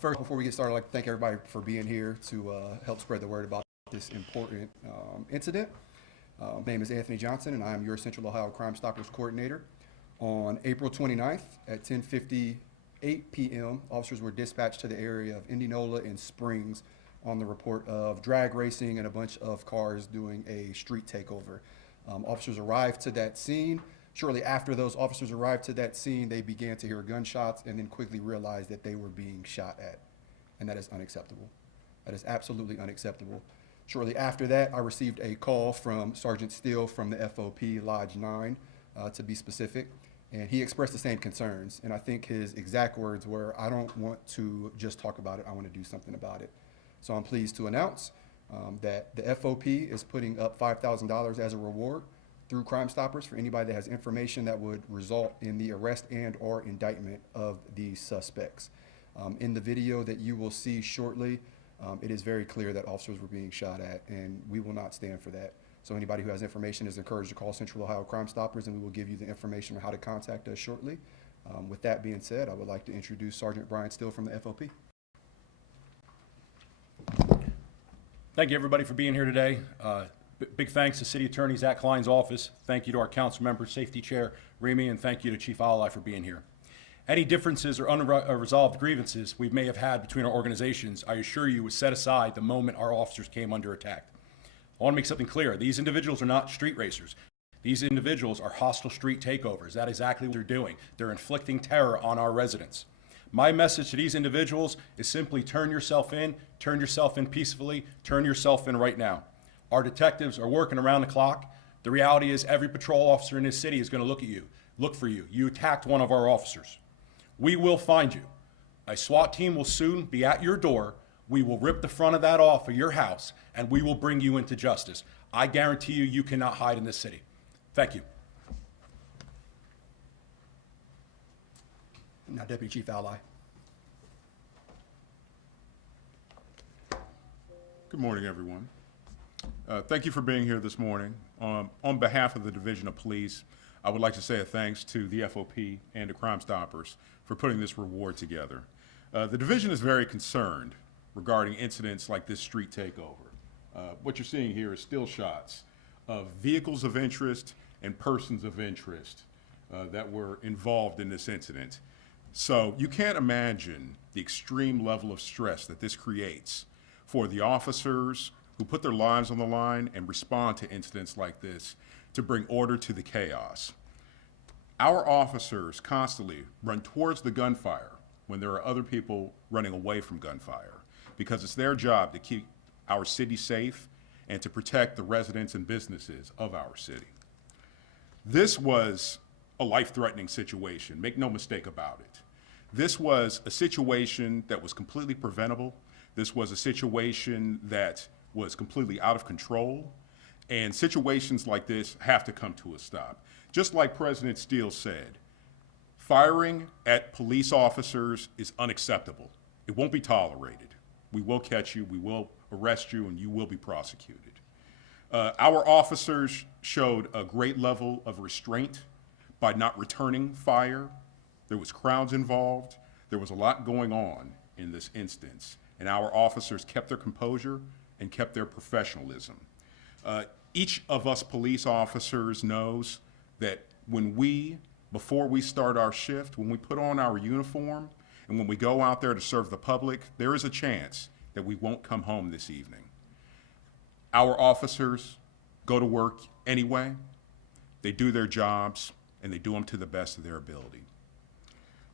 First, before we get started, I'd like to thank everybody for being here to help spread the word about this important incident. My name is Anthony Johnson, and I am your Central Ohio Crime Stoppers Coordinator. On April 29th at 10:58 p.m., officers were dispatched to the area of Indianola and Springs on the report of drag racing and a bunch of cars doing a street takeover. Officers arrived to that scene. Shortly after those officers arrived to that scene, they began to hear gunshots and then quickly realized that they were being shot at. And that is unacceptable. That is absolutely unacceptable. Shortly after that, I received a call from Sergeant Steele from the FOP Lodge 9, to be specific, and he expressed the same concerns. And I think his exact words were, "I don't want to just talk about it, I want to do something about it." So I'm pleased to announce that the FOP is putting up $5,000 as a reward through Crime Stoppers for anybody that has information that would result in the arrest and or indictment of these suspects. In the video that you will see shortly, it is very clear that officers were being shot at, and we will not stand for that. So anybody who has information is encouraged to call Central Ohio Crime Stoppers, and we will give you the information on how to contact us shortly. With that being said, I would like to introduce Sergeant Brian Steele from the FOP. Thank you, everybody, for being here today. Big thanks to City Attorney Zach Klein's office. Thank you to our council members, Safety Chair Remy, and thank you to Chief Ali for being here. Any differences or unresolved grievances we may have had between our organizations, I assure you, was set aside the moment our officers came under attack. I want to make something clear. These individuals are not street racers. These individuals are hostile street takeovers. That's exactly what they're doing. They're inflicting terror on our residents. My message to these individuals is simply turn yourself in peacefully, turn yourself in right now. Our detectives are working around the clock. The reality is every patrol officer in this city is going to look for you. You attacked one of our officers. We will find you. A SWAT team will soon be at your door. We will rip the front of that off of your house, and we will bring you into justice. I guarantee you, you cannot hide in this city. Thank you. Now, Deputy Chief Ali. Good morning, everyone. Thank you for being here this morning. On behalf of the Division of Police, I would like to say a thanks to the FOP and to Crime Stoppers for putting this reward together. The division is very concerned regarding incidents like this street takeover. What you're seeing here is still shots of vehicles of interest and persons of interest that were involved in this incident. So you can't imagine the extreme level of stress that this creates for the officers who put their lives on the line and respond to incidents like this to bring order to the chaos. Our officers constantly run towards the gunfire when there are other people running away from gunfire, because it's their job to keep our city safe and to protect the residents and businesses of our city. This was a life-threatening situation, make no mistake about it. This was a situation that was completely preventable. This was a situation that was completely out of control, and situations like this have to come to a stop. Just like President Steele said, firing at police officers is unacceptable. It won't be tolerated. We will catch you, we will arrest you, and you will be prosecuted. Our officers showed a great level of restraint by not returning fire. There was crowds involved. There was a lot going on in this instance, and our officers kept their composure and kept their professionalism. Each of us police officers knows that before we start our shift, when we put on our uniform, and when we go out there to serve the public, there is a chance that we won't come home this evening. Our officers go to work anyway. They do their jobs, and they do them to the best of their ability.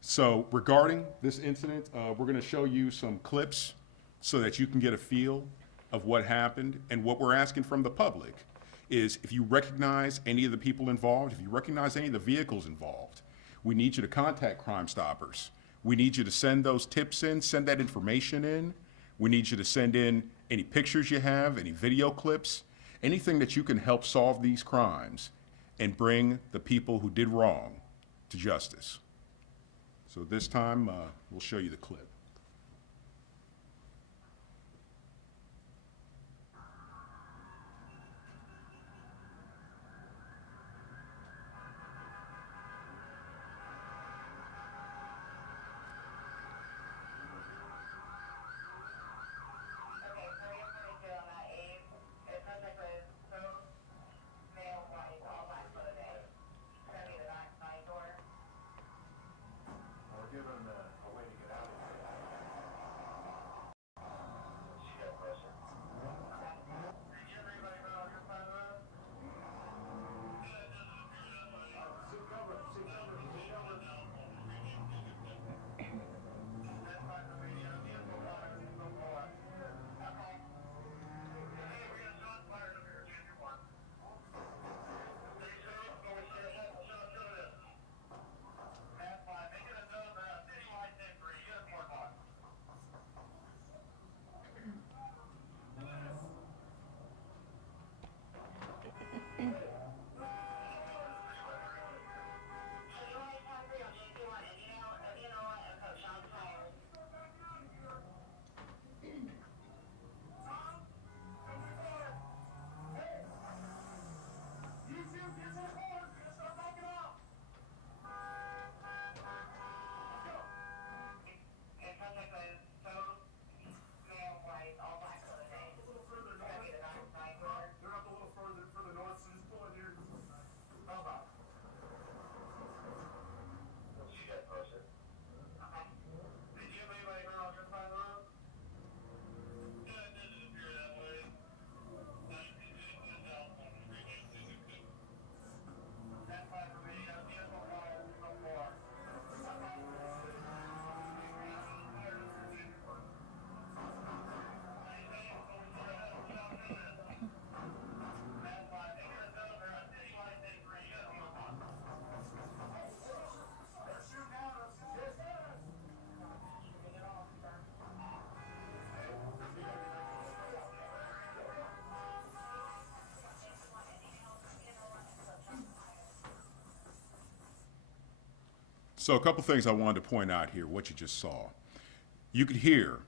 So regarding this incident, we're going to show you some clips so that you can get a feel of what happened. And what we're asking from the public is, if you recognize any of the people involved, if you recognize any of the vehicles involved, we need you to contact Crime Stoppers. We need you to send those tips in, send that information in. We need you to send in any pictures you have, any video clips, anything that you can help solve these crimes and bring the people who did wrong to justice. So this time, we'll show you the clip. So a couple things I wanted to point out here, what you just saw. You could hear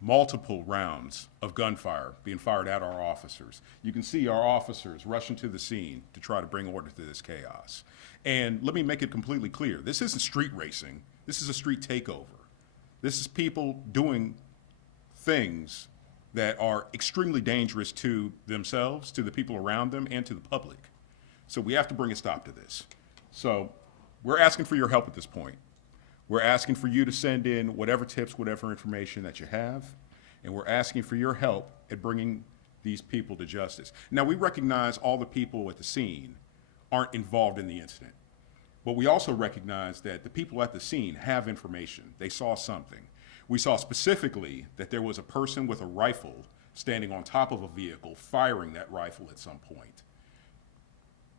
multiple rounds of gunfire being fired at our officers. You can see our officers rushing to the scene to try to bring order to this chaos. And let me make it completely clear. This isn't street racing. This is a street takeover. This is people doing things that are extremely dangerous to themselves, to the people around them, and to the public. So we have to bring a stop to this. So we're asking for your help at this point. We're asking for you to send in whatever tips, whatever information that you have, and we're asking for your help at bringing these people to justice. Now, we recognize all the people at the scene aren't involved in the incident, but we also recognize that the people at the scene have information. They saw something. We saw specifically that there was a person with a rifle standing on top of a vehicle firing that rifle at some point.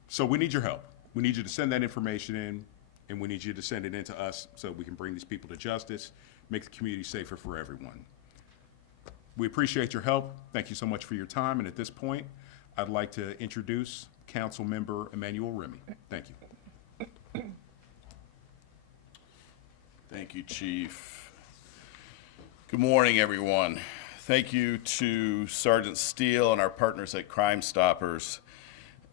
So we need your help. We need you to send that information in, and we need you to send it in to us so we can bring these people to justice, make the community safer for everyone. We appreciate your help. Thank you so much for your time. And at this point, I'd like to introduce Council Member Emmanuel Remy. Thank you. Thank you, Chief. Good morning, everyone. Thank you to Sergeant Steele and our partners at Crime Stoppers.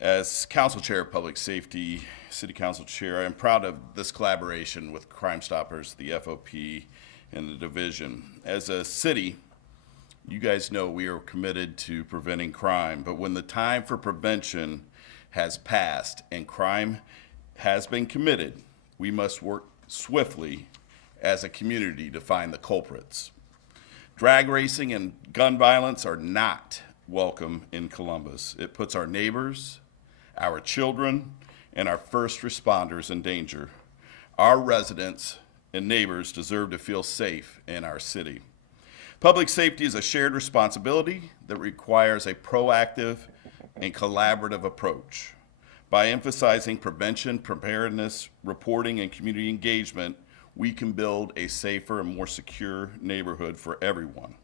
As Council Chair of Public Safety, City Council Chair, I am proud of this collaboration with Crime Stoppers, the FOP, and the division. As a city, you guys know we are committed to preventing crime, but when the time for prevention has passed and crime has been committed, we must work swiftly as a community to find the culprits. Drag racing and gun violence are not welcome in Columbus. It puts our neighbors, our children, and our first responders in danger. Our residents and neighbors deserve to feel safe in our city. Public safety is a shared responsibility that requires a proactive and collaborative approach. By emphasizing prevention, preparedness, reporting, and community engagement, we can build a safer and more secure neighborhood for everyone.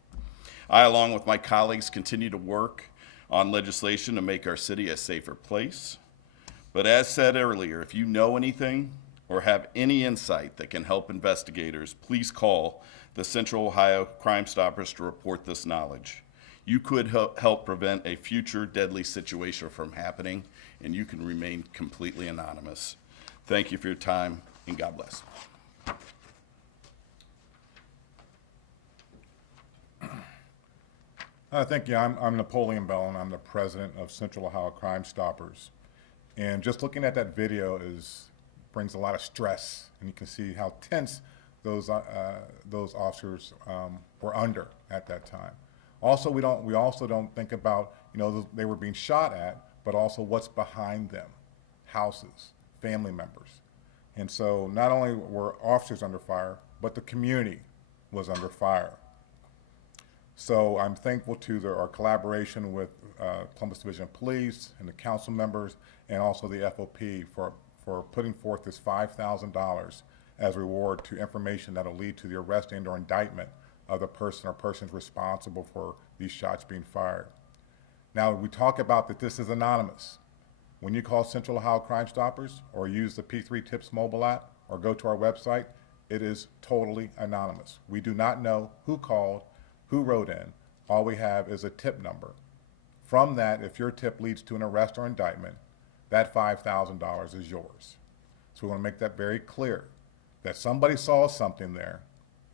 I, along with my colleagues, continue to work on legislation to make our city a safer place. But as said earlier, if you know anything or have any insight that can help investigators, please call the Central Ohio Crime Stoppers to report this knowledge. You could help prevent a future deadly situation from happening, and you can remain completely anonymous. Thank you for your time, and God bless. Thank you. I'm Napoleon Bell, and I'm the president of Central Ohio Crime Stoppers. And just looking at that video brings a lot of stress, and you can see how tense those officers were under at that time. Also, we also don't think about, they were being shot at, but also what's behind them: houses, family members. And so not only were officers under fire, but the community was under fire. So I'm thankful to our collaboration with Columbus Division of Police and the council members, and also the FOP for putting forth this $5,000 as a reward to information that will lead to the arrest and or indictment of the person or persons responsible for these shots being fired. Now, we talk about that this is anonymous. When you call Central Ohio Crime Stoppers or use the P3 Tips mobile app or go to our website, it is totally anonymous. We do not know who called, who wrote in. All we have is a tip number. From that, if your tip leads to an arrest or indictment, that $5,000 is yours. So we want to make that very clear, that somebody saw something there,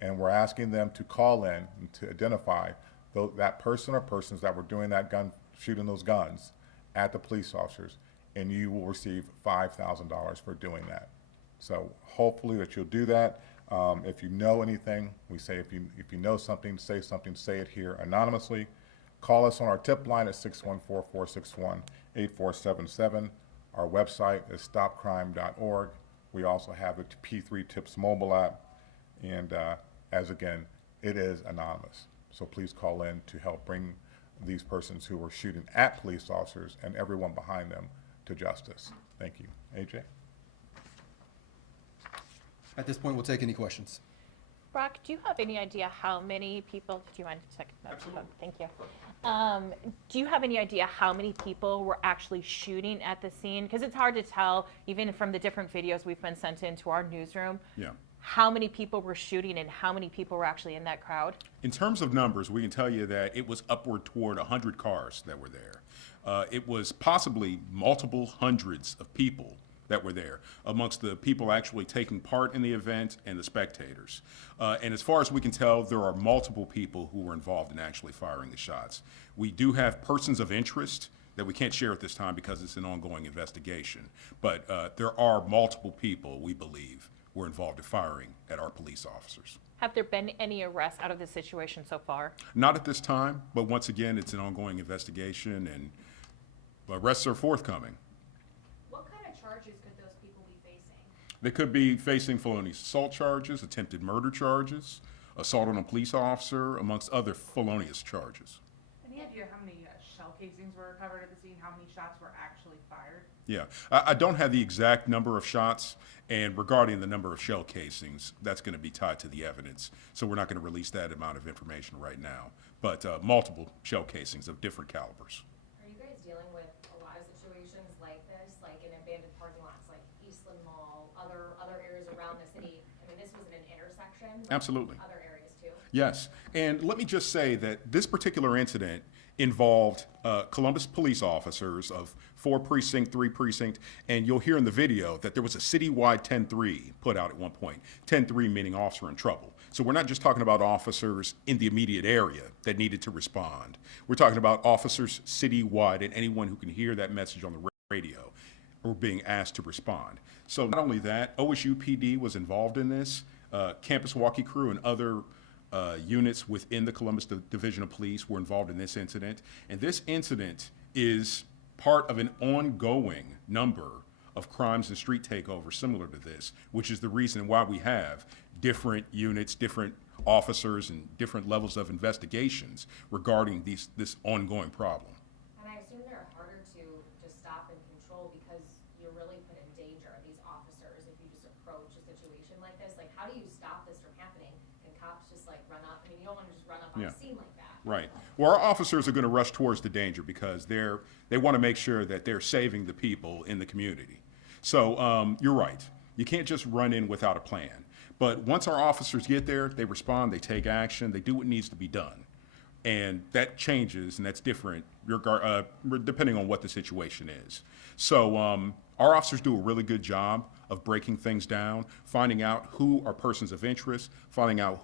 and we're asking them to call in and to identify that person or persons that were doing that shooting those guns at the police officers, and you will receive $5,000 for doing that. So hopefully that you'll do that. If you know anything, we say if you know something, say it here anonymously. Call us on our tip line at 614-461-8477. Our website is stopcrime.org. We also have the P3 Tips mobile app, and again, it is anonymous. So please call in to help bring these persons who were shooting at police officers and everyone behind them to justice. Thank you. AJ? At this point, we'll take any questions. Brock, do you have any idea how many people, do you mind a second? Absolutely. Thank you. Do you have any idea how many people were actually shooting at the scene? Because it's hard to tell, even from the different videos we've been sent into our newsroom, Yeah. how many people were shooting and how many people were actually in that crowd? In terms of numbers, we can tell you that it was upward toward 100 cars that were there. It was possibly multiple hundreds of people that were there, amongst the people actually taking part in the event and the spectators. And as far as we can tell, there are multiple people who were involved in actually firing the shots. We do have persons of interest that we can't share at this time because it's an ongoing investigation. But there are multiple people, we believe, were involved in firing at our police officers. Have there been any arrests out of this situation so far? Not at this time, but once again, it's an ongoing investigation and arrests are forthcoming. What kind of charges could those people be facing? They could be facing felonious assault charges, attempted murder charges, assault on a police officer, amongst other felonious charges. Any idea how many shell casings were recovered at the scene? How many shots were actually fired? Yeah, I don't have the exact number of shots, and regarding the number of shell casings, that's going to be tied to the evidence. So we're not going to release that amount of information right now, but multiple shell casings of different calibers. Are you guys dealing with a lot of situations like this, like in abandoned parking lots, like Eastland Mall, other areas around the city? I mean, this was in an intersection. But Absolutely. Other areas too. Yes, and let me just say that this particular incident involved Columbus police officers of 4 precinct, 3 precinct, and you'll hear in the video that there was a citywide 10-3 put out at one point. 10-3 meaning officer in trouble. So we're not just talking about officers in the immediate area that needed to respond. We're talking about officers citywide and anyone who can hear that message on the radio were being asked to respond. So not only that, OSU PD was involved in this, Campus Walkie Crew and other units within the Columbus Division of Police were involved in this incident. And this incident is part of an ongoing number of crimes and street takeovers similar to this, which is the reason why we have different units, different officers, and different levels of investigations regarding this ongoing problem. And I assume they're harder to stop and control because you're really put in danger, these officers, if you just approach a situation like this. Like, how do you stop this from happening? And cops just like run up? I mean, you don't want to just run up on Yeah. a scene like that. Right. Well, our officers are going to rush towards the danger because they want to make sure that they're saving the people in the community. So you're right. You can't just run in without a plan. But once our officers get there, they respond, they take action, they do what needs to be done. And that changes, and that's different depending on what the situation is. So our officers do a really good job of breaking things down, finding out who are persons of interest, finding out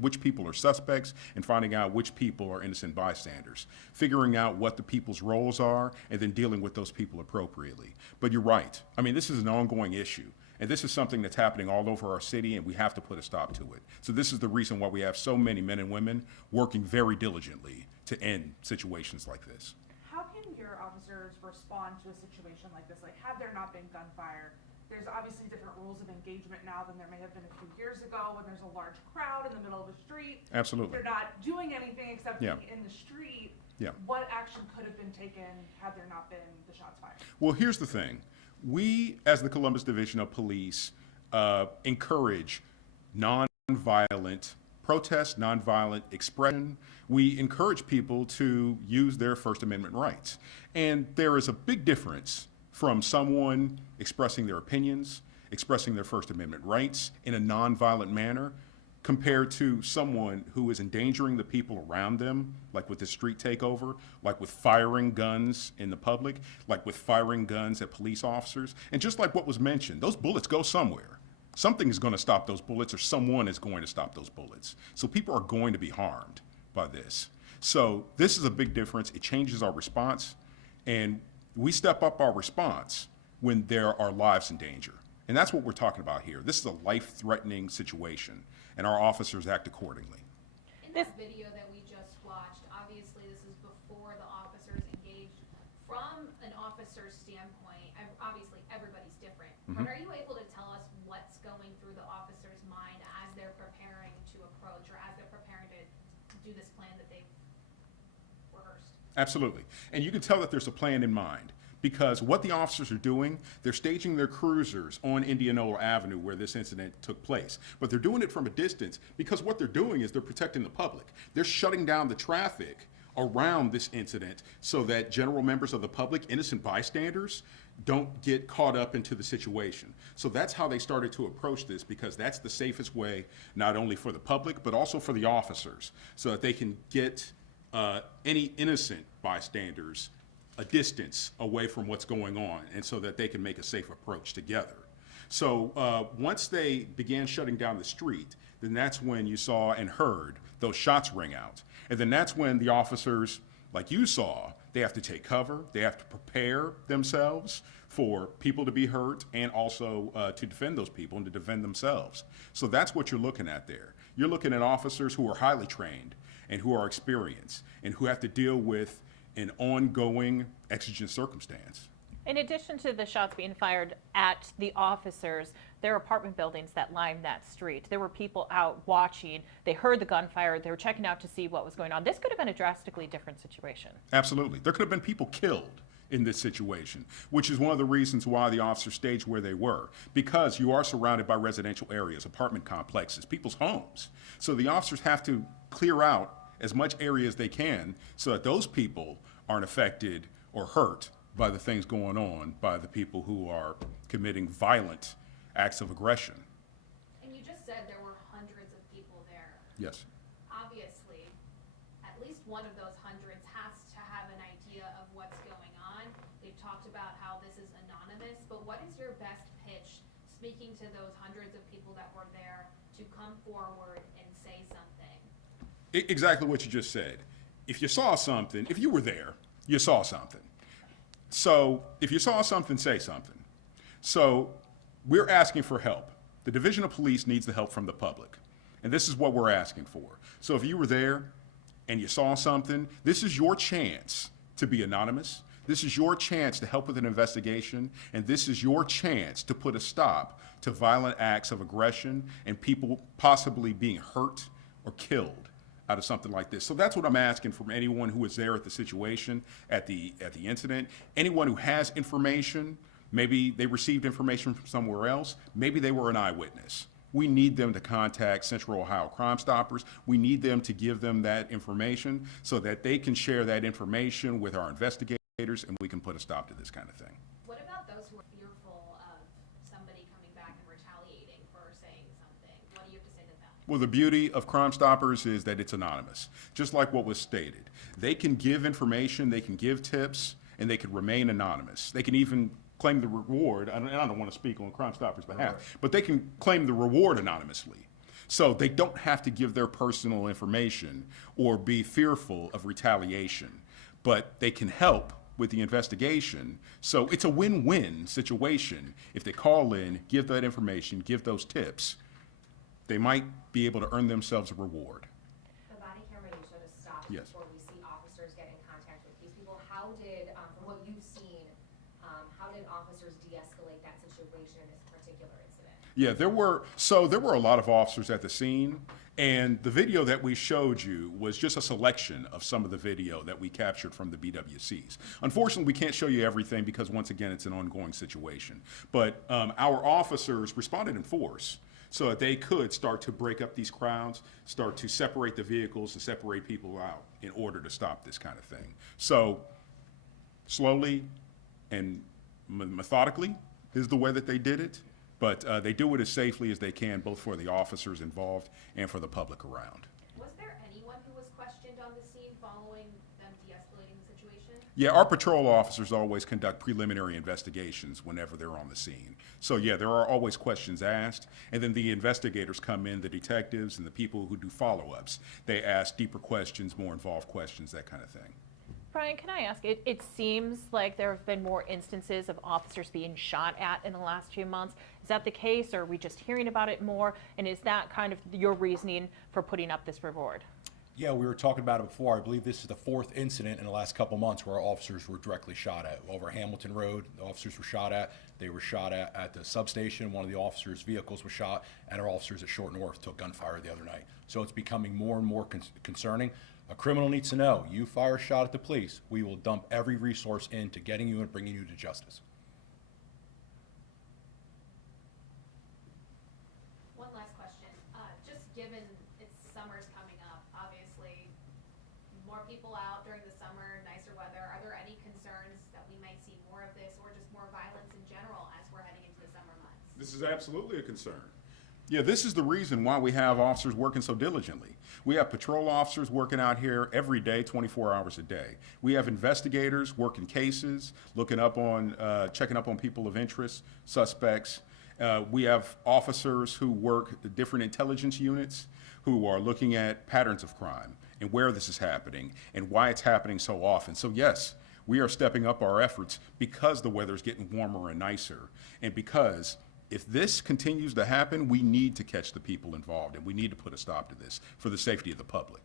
which people are suspects, and finding out which people are innocent bystanders, figuring out what the people's roles are, and then dealing with those people appropriately. But you're right. I mean, this is an ongoing issue. And this is something that's happening all over our city, and we have to put a stop to it. So this is the reason why we have so many men and women working very diligently to end situations like this. How can your officers respond to a situation like this? Like, had there not been gunfire, there's obviously different rules of engagement now than there may have been a few years ago when there's a large crowd in the middle of a street. Absolutely. They're not doing anything except Yeah. being in the street. Yeah. What action could have been taken had there not been the shots fired? Well, here's the thing. We, as the Columbus Division of Police, encourage nonviolent protest, nonviolent expression. We encourage people to use their First Amendment rights. And there is a big difference from someone expressing their opinions, expressing their First Amendment rights in a nonviolent manner, compared to someone who is endangering the people around them, like with the street takeover, like with firing guns in the public, like with firing guns at police officers. And just like what was mentioned, those bullets go somewhere. Something is going to stop those bullets, or someone is going to stop those bullets. So people are going to be harmed by this. So this is a big difference. It changes our response, and we step up our response when there are lives in danger. And that's what we're talking about here. This is a life-threatening situation, and our officers act accordingly. In this video that we just watched, obviously this is before the officers engaged. From an officer's standpoint, obviously everybody's different. But are you able to tell us what's going through the officer's mind as they're preparing to approach, or as they're preparing to do this plan that they've rehearsed? Absolutely. And you can tell that there's a plan in mind. Because what the officers are doing, they're staging their cruisers on Indianola Avenue where this incident took place. But they're doing it from a distance because what they're doing is they're protecting the public. They're shutting down the traffic around this incident so that general members of the public, innocent bystanders, don't get caught up into the situation. So that's how they started to approach this, because that's the safest way, not only for the public, but also for the officers, so that they can get any innocent bystanders a distance away from what's going on, and so that they can make a safe approach together. So once they began shutting down the street, then that's when you saw and heard those shots ring out. And then that's when the officers, like you saw, they have to take cover, they have to prepare themselves for people to be hurt, and also to defend those people and to defend themselves. So that's what you're looking at there. You're looking at officers who are highly trained and who are experienced and who have to deal with an ongoing exigent circumstance. In addition to the shots being fired at the officers, there are apartment buildings that line that street. There were people out watching. They heard the gunfire. They were checking out to see what was going on. This could have been a drastically different situation. Absolutely. There could have been people killed in this situation, which is one of the reasons why the officers staged where they were, because you are surrounded by residential areas, apartment complexes, people's homes. So the officers have to clear out as much area as they can so that those people aren't affected or hurt by the things going on by the people who are committing violent acts of aggression. And you just said there were hundreds of people there. Yes. Obviously, at least one of those hundreds has to have an idea of what's going on. They've talked about how this is anonymous, but what is your best pitch speaking to those hundreds of people that were there to come forward and say something? Exactly what you just said. If you saw something, if you were there, you saw something. So if you saw something, say something. So we're asking for help. The Division of Police needs the help from the public. And this is what we're asking for. So if you were there and you saw something, this is your chance to be anonymous. This is your chance to help with an investigation. And this is your chance to put a stop to violent acts of aggression and people possibly being hurt or killed out of something like this. So that's what I'm asking from anyone who was there at the situation, at the incident. Anyone who has information, maybe they received information from somewhere else, maybe they were an eyewitness. We need them to contact Central Ohio Crime Stoppers. We need them to give them that information so that they can share that information with our investigators, and we can put a stop to this kind of thing. What about those who are fearful of somebody coming back and retaliating for saying something? What do you have to say to them? Well, the beauty of Crime Stoppers is that it's anonymous, just like what was stated. They can give information, they can give tips, and they can remain anonymous. They can even claim the reward, and I don't want to speak on Crime Stoppers' behalf, but they can claim the reward anonymously. So they don't have to give their personal information or be fearful of retaliation, but they can help with the investigation. So it's a win-win situation. If they call in, give that information, give those tips, they might be able to earn themselves a reward. The body camera you showed us stopped Yes. before we see officers get in contact with these people. How did, from what you've seen, how did officers de-escalate that situation in this particular incident? Yeah, there were a lot of officers at the scene, and the video that we showed you was just a selection of some of the video that we captured from the BWCs. Unfortunately, we can't show you everything because, once again, it's an ongoing situation. But our officers responded in force so that they could start to break up these crowds, start to separate the vehicles and separate people out in order to stop this kind of thing. So slowly and methodically is the way that they did it, but they do it as safely as they can, both for the officers involved and for the public around. Was there anyone who was questioned on the scene following them de-escalating the situation? Yeah, our patrol officers always conduct preliminary investigations whenever they're on the scene. So yeah, there are always questions asked, and then the investigators come in, the detectives and the people who do follow-ups. They ask deeper questions, more involved questions, that kind of thing. Brian, can I ask, it seems like there have been more instances of officers being shot at in the last few months. Is that the case, or are we just hearing about it more? And is that kind of your reasoning for putting up this reward? Yeah, we were talking about it before. I believe this is the fourth incident in the last couple months where our officers were directly shot at. Over Hamilton Road, the officers were shot at. They were shot at the substation. One of the officers' vehicles was shot, and our officers at Short North took gunfire the other night. So it's becoming more and more concerning. A criminal needs to know, you fire a shot at the police, we will dump every resource into getting you and bringing you to justice. One last question. Just given it's summer's coming up, obviously, more people out during the summer, nicer weather. Are there any concerns that we might see more of this or just more violence in general as we're heading into the summer months? This is absolutely a concern. Yeah, this is the reason why we have officers working so diligently. We have patrol officers working out here every day, 24 hours a day. We have investigators working cases, looking up on, checking up on people of interest, suspects. We have officers who work the different intelligence units who are looking at patterns of crime and where this is happening and why it's happening so often. So yes, we are stepping up our efforts because the weather's getting warmer and nicer, and because if this continues to happen, we need to catch the people involved, and we need to put a stop to this for the safety of the public.